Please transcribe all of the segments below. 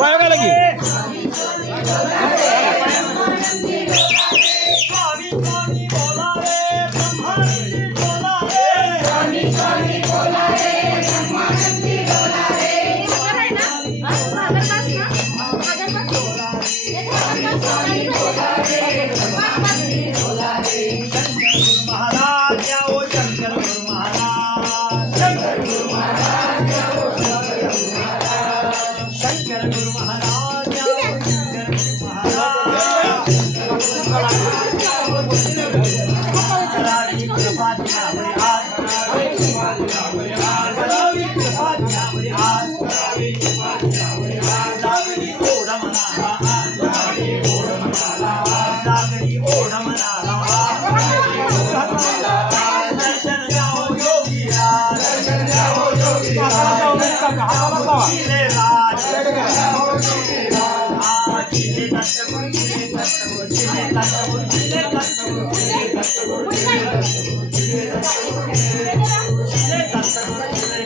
पाया की Terima iya. iya. kasih. Thank you.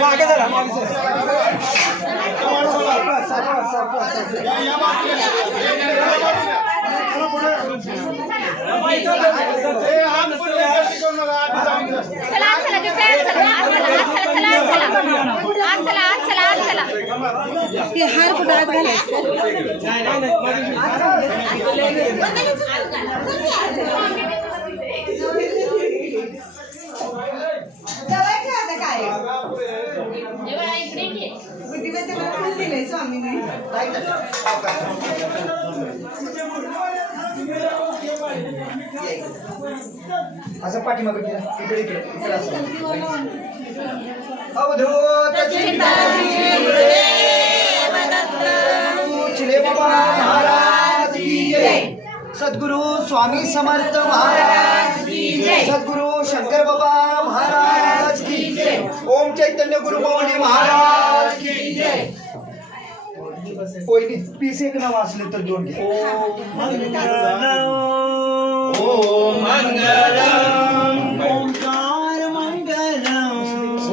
मागे जरा मागे ते हार कुठं आत घालायचं? त्याच्याकडे पण दिलंय असं. पाठीमागे सद्गुरु स्वामी समर्थ महाराज सद्गुरु शंकर बाबा महाराज की जय. ओम चैतन्य गुरु पौर्णिमा महाराज. कोयनी पीस एक नाव असले तर दोन घ्या ओ मंगलम। ओंकार मंगलम।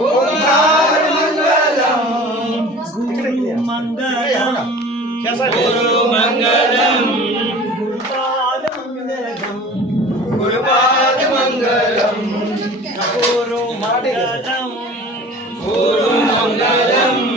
ओंकार मंगलम। गुरु मंगलम। गुरु मंगलम। मंगलम।